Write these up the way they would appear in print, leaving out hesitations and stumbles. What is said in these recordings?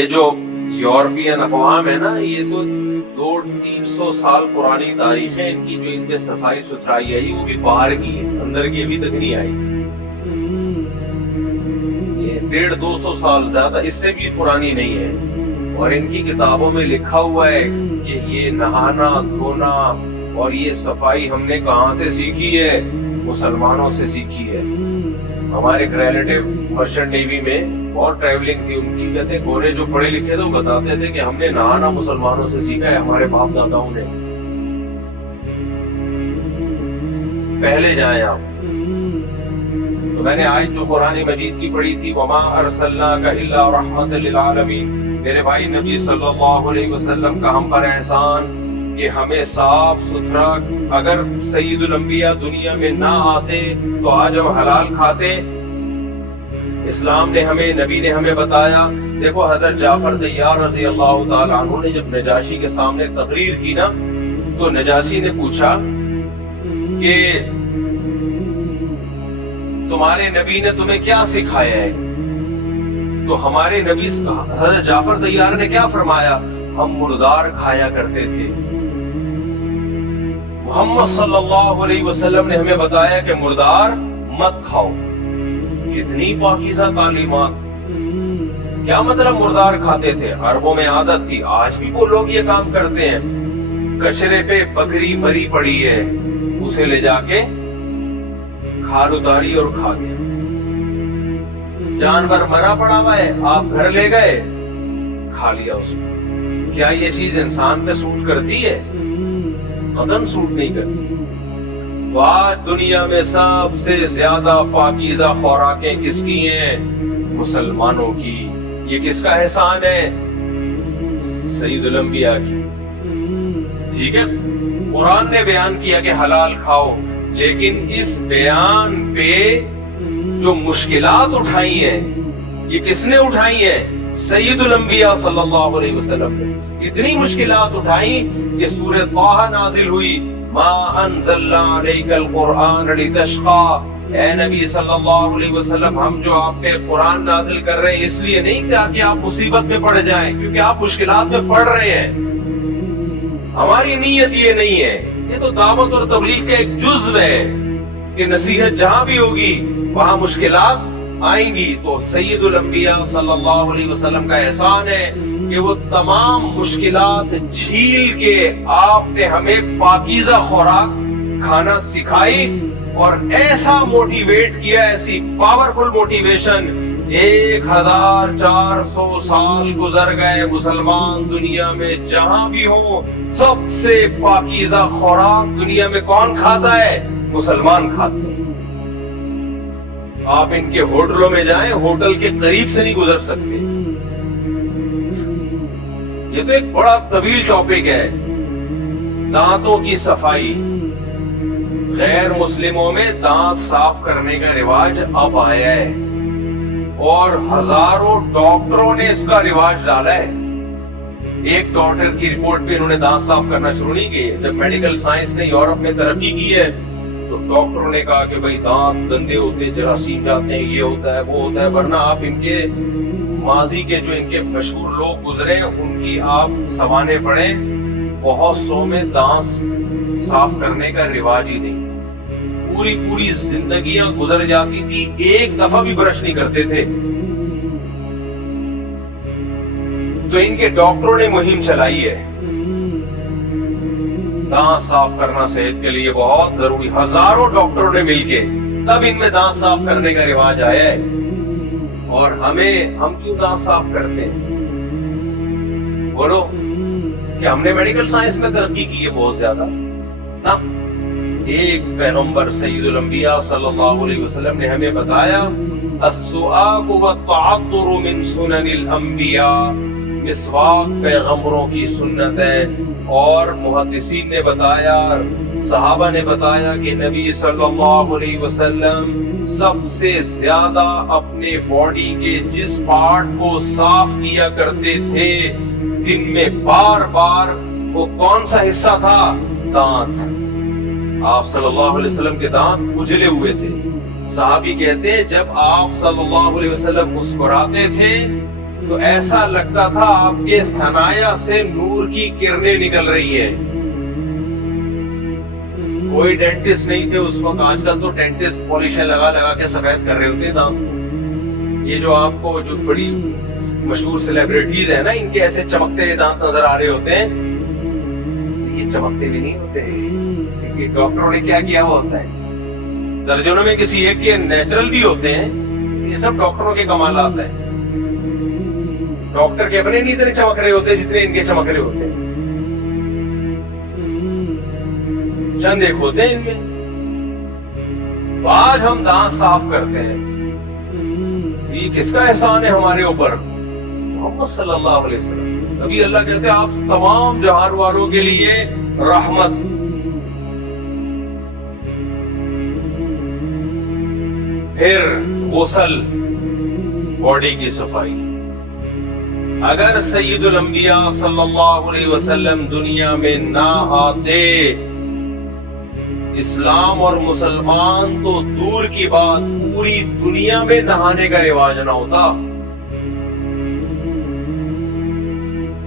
یہ جو یورپین اقوام ہے نا، یہ تو 200-300 سال پرانی تاریخ ہے ان کی، جو ان پہ صفائی ستھرائی آئی وہ بھی باہر کی ہے، اندر کی ابھی تک نہیں آئی. یہ 150-200 سال، زیادہ اس سے بھی پرانی نہیں ہے. اور ان کی کتابوں میں لکھا ہوا ہے کہ یہ نہانا دھونا اور یہ صفائی ہم نے کہاں سے سیکھی ہے؟ مسلمانوں سے سیکھی ہے. ہمارے ایک ریلیٹیو مرچنٹ نیوی میں بہت ٹریولنگ تھی ان کی، کہتے گورے جو پڑھے لکھے تھے وہ بتاتے تھے کہ ہم نے نہانا مسلمانوں سے سیکھا ہے، ہمارے باپ داداؤں نے. پہلے جائیں آپ. تو میں نے آیت جو قرآن مجید کی پڑھی تھی، وما ارسلناک الا رحمۃ للعالمین، میرے بھائی نبی صلی اللہ علیہ وسلم کا ہم پر احسان کہ ہمیں صاف ستھرا، اگر سید الانبیاء دنیا میں نہ آتے تو آج ہم حلال کھاتے. اسلام نے ہمیں، نبی نے ہمیں بتایا. دیکھو حضرت جعفر طیار رضی اللہ تعالی عنہ نے جب نجاشی کے سامنے تقریر کی نا، تو نجاشی نے پوچھا کہ تمہارے نبی نے تمہیں کیا سکھایا ہے؟ تو ہمارے نبی حضرت جعفر طیار نے کیا فرمایا؟ ہم مردار کھایا کرتے تھے. محمد صلی اللہ علیہ وسلم نے ہمیں بتایا کہ مردار مت کھاؤ. کتنی پاکیزہ تعلیمات. کیا مطلب مردار کھاتے تھے؟ عربوں میں عادت تھی، آج بھی وہ لوگ یہ کام کرتے ہیں. کچرے پہ بکری مری پڑی ہے، اسے لے جا کے کھال اتاری اور کھا گیا. جانور مرا پڑا ہوا ہے، آپ گھر لے گئے، کھا لیا اس کو. کیا یہ چیز انسان پہ سوٹ کرتی ہے؟ قطعاً سوٹ نہیں کرتی. تو آج دنیا میں سب سے زیادہ پاکیزہ خوراکیں کس کی ہیں؟ مسلمانوں کی. یہ کس کا احسان ہے؟ سید الانبیاء کی. ٹھیک ہے، قرآن نے بیان کیا کہ حلال کھاؤ، لیکن اس بیان پہ جو مشکلات اٹھائی ہیں، یہ کس نے اٹھائی ہیں؟ سید الانبیاء صلی اللہ علیہ وسلم نے. اتنی مشکلات اٹھائی کہ سورہ طٰہٰ نازل ہوئی، ما انزلنا علیک القرآن لتشقى. اے نبی صلی اللہ علیہ وسلم، ہم جو آپ پہ قرآن نازل کر رہے ہیں اس لیے نہیں کہ آپ مصیبت میں پڑ جائیں، کیونکہ آپ مشکلات میں پڑ رہے ہیں. ہماری نیت یہ نہیں ہے. یہ تو دعوت اور تبلیغ کا ایک جزو ہے کہ نصیحت جہاں بھی ہوگی وہاں مشکلات آئیں گی. تو سید الانبیاء صلی اللہ علیہ وسلم کا احسان ہے کہ وہ تمام مشکلات جھیل کے آپ نے ہمیں پاکیزہ خوراک کھانا سکھائی اور ایسا موٹیویٹ کیا، ایسی پاورفل موٹیویشن. 1400 سال گزر گئے، مسلمان دنیا میں جہاں بھی ہوں سب سے پاکیزہ خوراک دنیا میں کون کھاتا ہے؟ مسلمان کھاتے ہیں. آپ ان کے ہوٹلوں میں جائیں، ہوٹل کے قریب سے نہیں گزر سکتے. یہ تو ایک بڑا طویل ٹاپک ہے. دانتوں کی صفائی. غیر مسلموں میں دانت صاف کرنے کا رواج اب آیا ہے اور ہزاروں ڈاکٹروں نے اس کا رواج ڈالا ہے. ایک ڈاکٹر کی رپورٹ پہ انہوں نے دانت صاف کرنا شروع نہیں کیے. جب میڈیکل سائنس نے یورپ میں ترقی کی ہے تو ڈاکٹروں نے کہا کہ بھائی دانت گندے ہوتے ہیں، جراثیم جاتے ہیں، یہ ہوتا ہے وہ ہوتا ہے. ورنہ آپ ان کے ماضی کے جو ان کے مشہور لوگ گزرے ان کی آپ سوانے پڑھیں، بہت سو میں دانت صاف کرنے کا رواج ہی نہیں. پوری زندگیاں گزر جاتی تھی، ایک دفعہ بھی برش نہیں کرتے تھے. تو ان کے ڈاکٹروں نے مہم چلائی ہے. دانت صاف کرنا صحت کے لیے بہت ضروری. ہزاروں ڈاکٹروں نے مل کے تب ان میں دانت صاف کرنے کا رواج آیا ہے. اور ہم کیوں دانت صاف کرتے ہیں؟ بولو کہ ہم نے میڈیکل سائنس میں ترقی کی ہے بہت زیادہ. ایک پیغمبر سید الانبیاء صلی اللہ علیہ وسلم نے ہمیں بتایا، السواک والتعطر من سنن الانبیاء. مسواک پیغمبروں کی سنت ہے. اور محدثین نے بتایا، صحابہ نے بتایا کہ نبی صلی اللہ علیہ وسلم سب سے زیادہ اپنے باڈی کے جس پارٹ کو صاف کیا کرتے تھے دن میں بار بار، وہ کون سا حصہ تھا؟ دانت. آپ صلی اللہ علیہ وسلم کے دانت اجلے ہوئے تھے. صحابی کہتے ہیں جب آپ صلی اللہ علیہ وسلم مسکراتے تھے تو ایسا لگتا تھا آپ کے ثنایا سے نور کی کرنیں نکل رہی ہیں. کوئی ڈینٹسٹ نہیں تھے اس وقت. آج کل تو ڈینٹسٹ پالشیں لگا لگا کے سفید کر رہے ہوتے ہیں دانت کو. یہ جو آپ کو جو بڑی مشہور سیلیبریٹیز ہیں نا, ان کے ایسے چمکتے ہوئے دانت نظر آ رہے ہوتے ہیں. یہ چمکتے بھی نہیں ہوتے ہیں, کیونکہ ڈاکٹروں نے کیا کیا ہوا ہوتا ہے. درجنوں میں کسی ایک کے نیچرل بھی ہوتے ہیں. یہ سب ڈاکٹروں کے کمالات ہیں. ڈاکٹر کے اپنے نہیں اتنے چمک رہے ہوتے جتنے ان کے چمک رہے ہوتے ہیں. چند ایک ہوتے ہیں ان میں. آج ہم دانت صاف کرتے ہیں, یہ کس کا احسان ہے ہمارے اوپر؟ محمد صلی اللہ علیہ وسلم. تبھی اللہ کہتے ہیں آپ تمام جہان والوں کے لیے رحمت. پھر غسل, باڈی کی صفائی. اگر سید الانبیاء صلی اللہ علیہ وسلم دنیا میں نہ آتے, اسلام اور مسلمان تو دور کی بات پوری دنیا میں نہانے کا رواج نہ ہوتا.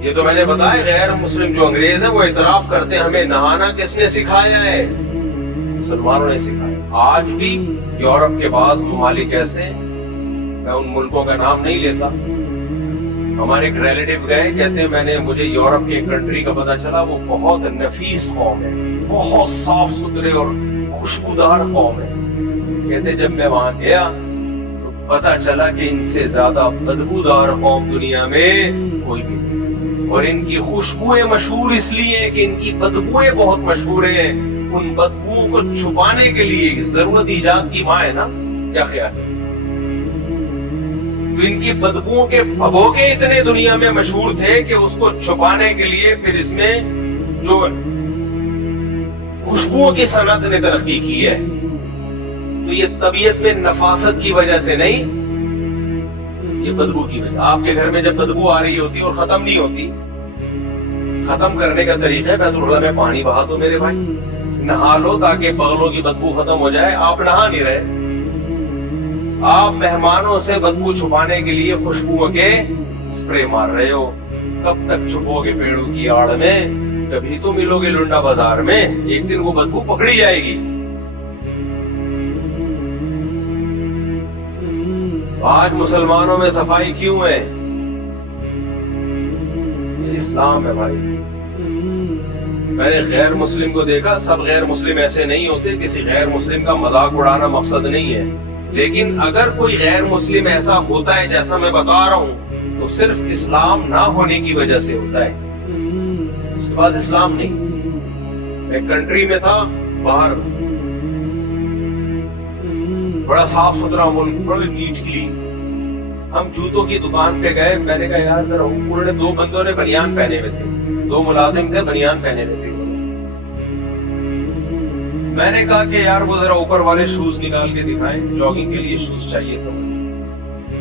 یہ تو میں نے بتایا, غیر مسلم جو انگریز ہیں وہ اعتراف کرتے ہیں ہمیں نہانا کس نے سکھایا ہے؟ مسلمانوں نے سکھایا. آج بھی یورپ کے بعض ممالک ایسے, میں ان ملکوں کا نام نہیں لیتا, ہمارے ایک ریلیٹیو گئے, کہتے ہیں میں نے مجھے یورپ کے کنٹری کا پتا چلا, وہ بہت نفیس قوم ہے, بہت صاف ستھرے اور خوشبودار قوم ہے. کہتے جب میں وہاں گیا تو پتا چلا کہ ان سے زیادہ بدبودار قوم دنیا میں کوئی بھی نہیں. اور ان کی خوشبوئیں مشہور اس لیے کہ ان کی بدبوئیں بہت مشہور ہیں. ان بدبوؤں کو چھپانے کے لیے ضرورت ایجاد کی ماں ہے نا, کیا خیال ہے؟ تو ان کی بدبوؤں کے بھگوکے اتنے دنیا میں مشہور تھے کہ اس کو چھپانے کے لیے پھر اس میں جو خوشبوؤں کی صنعت نے ترقی کی ہے. تو یہ طبیعت میں نفاست کی وجہ سے نہیں, یہ بدبو کی وجہ. آپ کے گھر میں جب بدبو آ رہی ہوتی اور ختم نہیں ہوتی, ختم کرنے کا طریقہ ہے بیت الخلا میں پانی بہا دو میرے بھائی, نہا لو تاکہ بغلوں کی بدبو ختم ہو جائے. آپ نہا نہیں رہے, آپ مہمانوں سے بدبو چھپانے کے لیے خوشبوؤں کے اسپرے مار رہے ہو. کب تک چھپو گے پیڑوں کی آڑ میں؟ کبھی تو ملو گے لنڈا بازار میں, ایک دن وہ بدبو پکڑی جائے گی. آج مسلمانوں میں صفائی کیوں ہے؟ یہ اسلام ہے بھائی. میں نے غیر مسلم کو دیکھا, سب غیر مسلم ایسے نہیں ہوتے, کسی غیر مسلم کا مذاق اڑانا مقصد نہیں ہے. لیکن اگر کوئی غیر مسلم ایسا ہوتا ہے جیسا میں بتا رہا ہوں تو صرف اسلام نہ ہونے کی وجہ سے ہوتا ہے, اس کے پاس اسلام نہیں. ایک کنٹری میں تھا باہر, بڑا صاف ستھرا ملک, بڑا نیٹ کلین. ہم جوتوں کی دکان پہ گئے, میں نے کہا یار ذرا, انہوں نے دو بندوں نے بنیان پہنے ہوئے تھے, دو ملازم تھے بنیان پہنے ہوئے تھے. میں نے کہا کہ یار وہ ذرا اوپر والے شوز نکال کے دکھائیں, جاگنگ کے لیے شوز چاہیے تھا.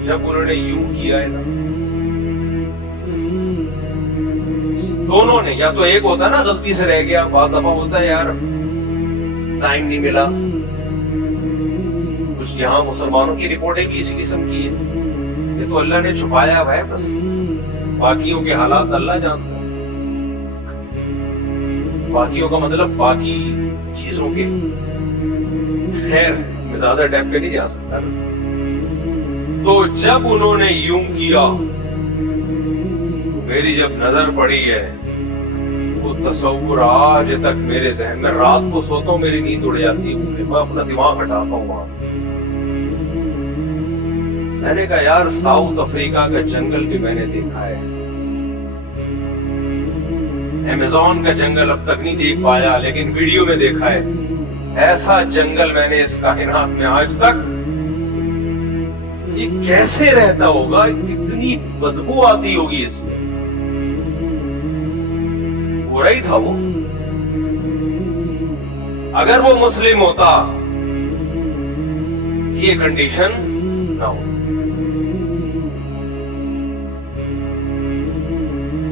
جب انہوں نے یوں کیا ہے نا, دونوں نے, یا تو ایک ہوتا نا غلطی سے رہ گیا, بعض دفعہ ہوتا ہے یار ٹائم نہیں ملا, کچھ یہاں مسلمانوں کی رپورٹیں بھی اسی قسم کی ہے. یہ تو اللہ نے چھپایا ہوا ہے, بس باقیوں کے حالات اللہ جانتا ہے. باقیوں کا مطلب باقی چیزوں کے. خیر میں زیادہ ڈیپ پہ نہیں جا سکتا نا. تو جب انہوں نے یوں کیا, میری جب نظر پڑی ہے وہ تصور آج تک میرے ذہن میں, رات کو سوتا ہوں میری نیند اڑ جاتی ہے, پھر میں اپنا دماغ ہٹاتا ہوں وہاں سے. میں نے کہا یار ساؤتھ افریقہ کا جنگل بھی میں نے دیکھا ہے, ایمیزون کا جنگل اب تک نہیں دیکھ پایا لیکن ویڈیو میں دیکھا ہے. ایسا جنگل میں نے اس کائنات میں آج تک, یہ کیسے رہتا ہوگا, کتنی بدبو آتی ہوگی اس میں. ہو رہی تھا وہ. اگر وہ مسلم ہوتا یہ کنڈیشن نہ ہوتی.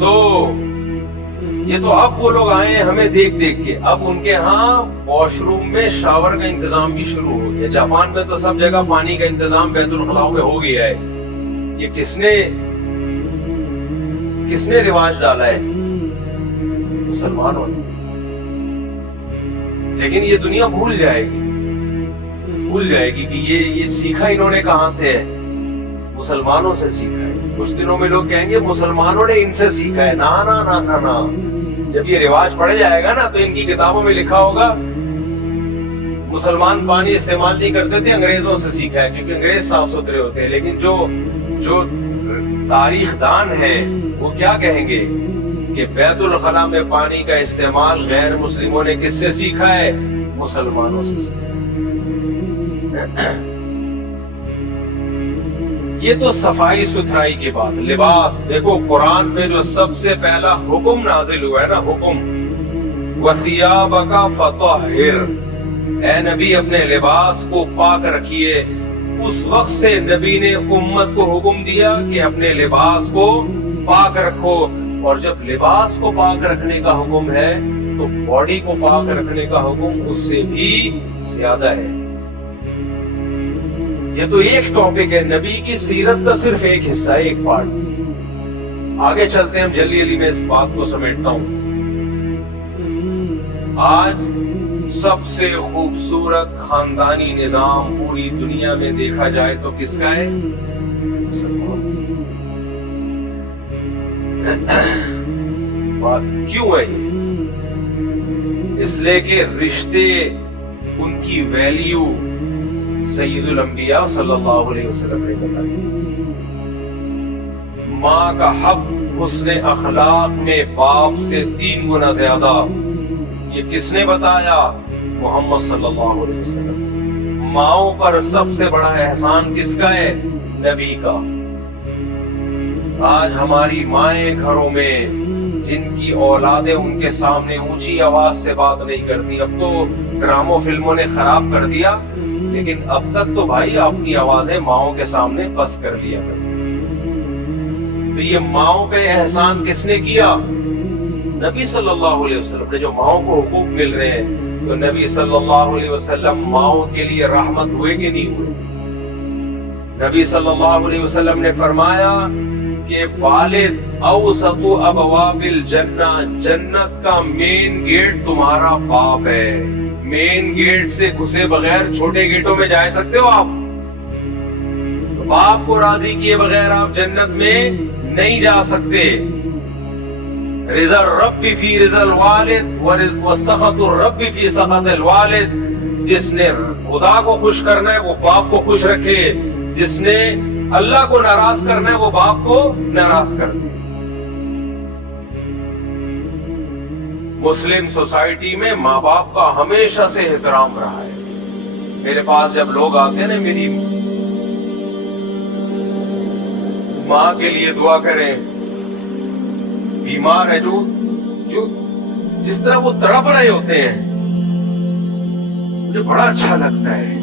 تو یہ تو اب وہ لوگ آئے ہیں ہمیں دیکھ دیکھ کے, اب ان کے ہاں واش روم میں شاور کا انتظام بھی شروع ہو گیا. جاپان میں تو سب جگہ پانی کا انتظام بیت الخلاء میں ہو گیا ہے. یہ کس نے کس نے رواج ڈالا ہے؟ مسلمانوں نے. لیکن یہ دنیا بھول جائے گی کہ یہ سیکھا انہوں نے کہاں سے ہے؟ مسلمانوں سے سیکھا ہے. کچھ دنوں میں لوگ کہیں گے مسلمانوں نے ان سے سیکھا ہے. نا نا نا نا نا. جب یہ رواج پڑ جائے گا نا تو ان کی کتابوں میں لکھا ہوگا مسلمان پانی استعمال نہیں کرتے تھے، انگریزوں سے سیکھا ہے، کیونکہ انگریز صاف ستھرے ہوتے ہیں. لیکن جو تاریخ دان ہیں وہ کیا کہیں گے کہ بیت الخلاء میں پانی کا استعمال غیر مسلموں نے کس سے سیکھا ہے؟ مسلمانوں سے سیکھا. یہ تو صفائی ستھرائی کی بات. لباس دیکھو، قرآن میں جو سب سے پہلا حکم نازل ہوا ہے نا، حکم وَثِيَابَكَ فَطَهِّرْ، اے نبی اپنے لباس کو پاک رکھیے. اس وقت سے نبی نے امت کو حکم دیا کہ اپنے لباس کو پاک رکھو. اور جب لباس کو پاک رکھنے کا حکم ہے تو باڈی کو پاک رکھنے کا حکم اس سے بھی زیادہ ہے. یہ تو ایک ٹاپک ہے، نبی کی سیرت کا صرف ایک حصہ ہے، ایک پارٹ. آگے چلتے ہیں، ہم جلدی میں اس بات کو سمیٹتا ہوں. آج سب سے خوبصورت خاندانی نظام پوری دنیا میں دیکھا جائے تو کس کا ہے؟ مسلمان. بات کیوں ہے یہ؟ اس لیے کہ رشتے، ان کی ویلیو سید الانبیاء صلی اللہ علیہ وسلم نے بتائی. ماں کا حق حسن اخلاق میں باپ سے 3 گنا زیادہ. یہ کس نے بتایا؟ محمد صلی اللہ علیہ وسلم. ماؤں پر سب سے بڑا احسان کس کا ہے؟ نبی کا. آج ہماری مائیں گھروں میں جن کی اولادیں ان کے سامنے اونچی آواز سے بات نہیں کرتی. اب تو ڈراموں فلموں نے خراب کر دیا، لیکن اب تک تو بھائی اپنی آوازیں ماؤں کے سامنے بس کر لیا کرتی. تو یہ ماؤں پہ احسان کس نے کیا؟ نبی صلی اللہ علیہ وسلم نے. جو ماؤں کو حقوق مل رہے ہیں تو نبی صلی اللہ علیہ وسلم ماؤں کے لیے رحمت ہوئے کہ نہیں ہوئے؟ نبی صلی اللہ علیہ وسلم نے فرمایا کہ والد اوسط ابواب الجنہ، جنت کا مین گیٹ تمہارا باپ ہے. مین گیٹ سے گھسے بغیر چھوٹے گیٹوں میں جا سکتے ہو آپ؟ تو باپ کو راضی کیے بغیر آپ جنت میں نہیں جا سکتے. رضا الرب فی رضا الوالد وسخط الرب فی سخط الوالد. جس نے خدا کو خوش کرنا ہے وہ باپ کو خوش رکھے، جس نے اللہ کو ناراض کرنا ہے وہ باپ کو ناراض کر دے. مسلم سوسائٹی میں ماں باپ کا ہمیشہ سے احترام رہا ہے. میرے پاس جب لوگ آتے ہیں نا، میری ماں کے لیے دعا کریں، بیمار ہے جو جس طرح وہ تڑپ رہے ہوتے ہیں، مجھے بڑا اچھا لگتا ہے.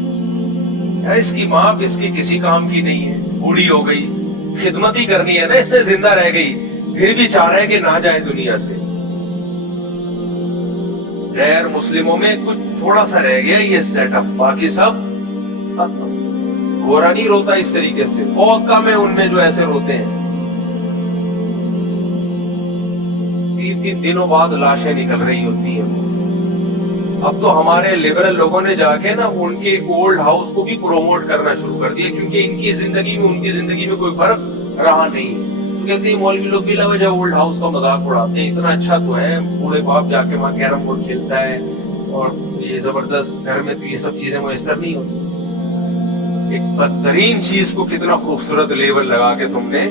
اس کی ماں اس کی کسی کام کی نہیں ہے، بوڑھی ہو گئی، خدمت ہی کرنی ہے نا، اس سے زندہ رہ گئی، پھر بھی چاہ رہے کہ نہ جائے دنیا سے. غیر مسلموں میں کچھ تھوڑا سا رہ گیا یہ سیٹ اپ، باقی سب گورا نہیں روتا اس طریقے سے. بہت کم ہے ان میں جو ایسے روتے ہیں. 3 دنوں بعد لاشیں نکل رہی ہوتی ہیں. اب تو ہمارے لبرل لوگوں نے جا کے نا ان کے اولڈ ہاؤس کو بھی پروموٹ کرنا شروع کر دیا، کیونکہ ان کی زندگی میں ان کی زندگی میں کوئی فرق رہا نہیں ہے. تو کہتے ہیں مولوی لوگ بھی لاوجہ اولڈ ہاؤس کا مذاق اڑاتے ہیں. اتنا اچھا تو ہے، بوڑھے باپ جا کے وہاں کیرم بورڈ کھیلتا ہے، اور یہ زبردست گھر میں تو یہ سب چیزیں میسر نہیں ہوتی. ایک بدترین چیز کو کتنا خوبصورت لیبل لگا کے تم نے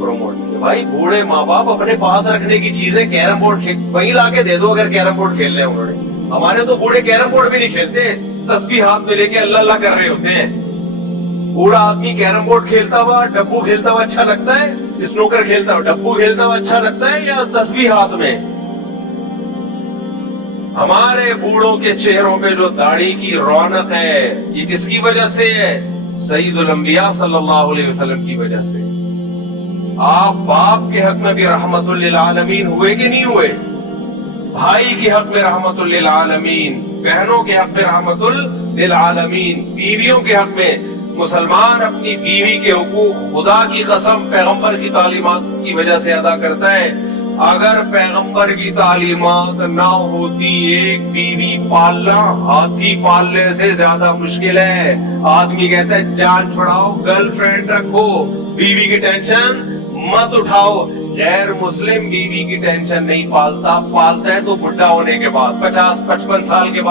پروموٹ کیا. بھائی بوڑھے ماں باپ اپنے پاس رکھنے کی چیزیں کیرم بورڈ وہیں لا کے دے دو اگر کیرم بورڈ کھیلنے انہوں نے. ہمارے تو بوڑھے کیرم بورڈ بھی نہیں کھیلتے، تسبیح ہاتھ میں لے کے اللہ اللہ کر رہے ہوتے ہیں. بوڑھا آدمی کیرم بورڈ کھیلتا ہوا، ڈبو کھیلتا ہوا اچھا لگتا ہے؟ اسنوکر کھیلتا ہوا، ڈبو کھیلتا ہوا اچھا لگتا ہے، یا تسبیح ہاتھ میں؟ ہمارے بوڑھوں کے چہروں پہ جو داڑھی کی رونق ہے یہ کس کی وجہ سے ہے؟ سید الانبیاء صلی اللہ علیہ وسلم کی وجہ سے. آپ باپ کے حق میں بھی رحمت للعالمین ہوئے کہ نہیں ہوئے؟ بھائی کے حق میں رحمت للعالمین، بہنوں کے حق میں رحمت للعالمین، بیویوں کے حق میں. مسلمان اپنی بیوی کے حقوق خدا کی قسم پیغمبر کی تعلیمات کی وجہ سے ادا کرتا ہے. اگر پیغمبر کی تعلیمات نہ ہوتی ایک بیوی پالنا ہاتھی پالنے سے زیادہ مشکل ہے. آدمی کہتا ہے جان چھڑاؤ گرل فرینڈ رکھو, بیوی کی ٹینشن مت اٹھاؤ. غیر مسلم بیوی کی ٹینشن نہیں پالتا, پالتا ہے تو بڈھا ہونے کے بعد 50-55 سال کے بعد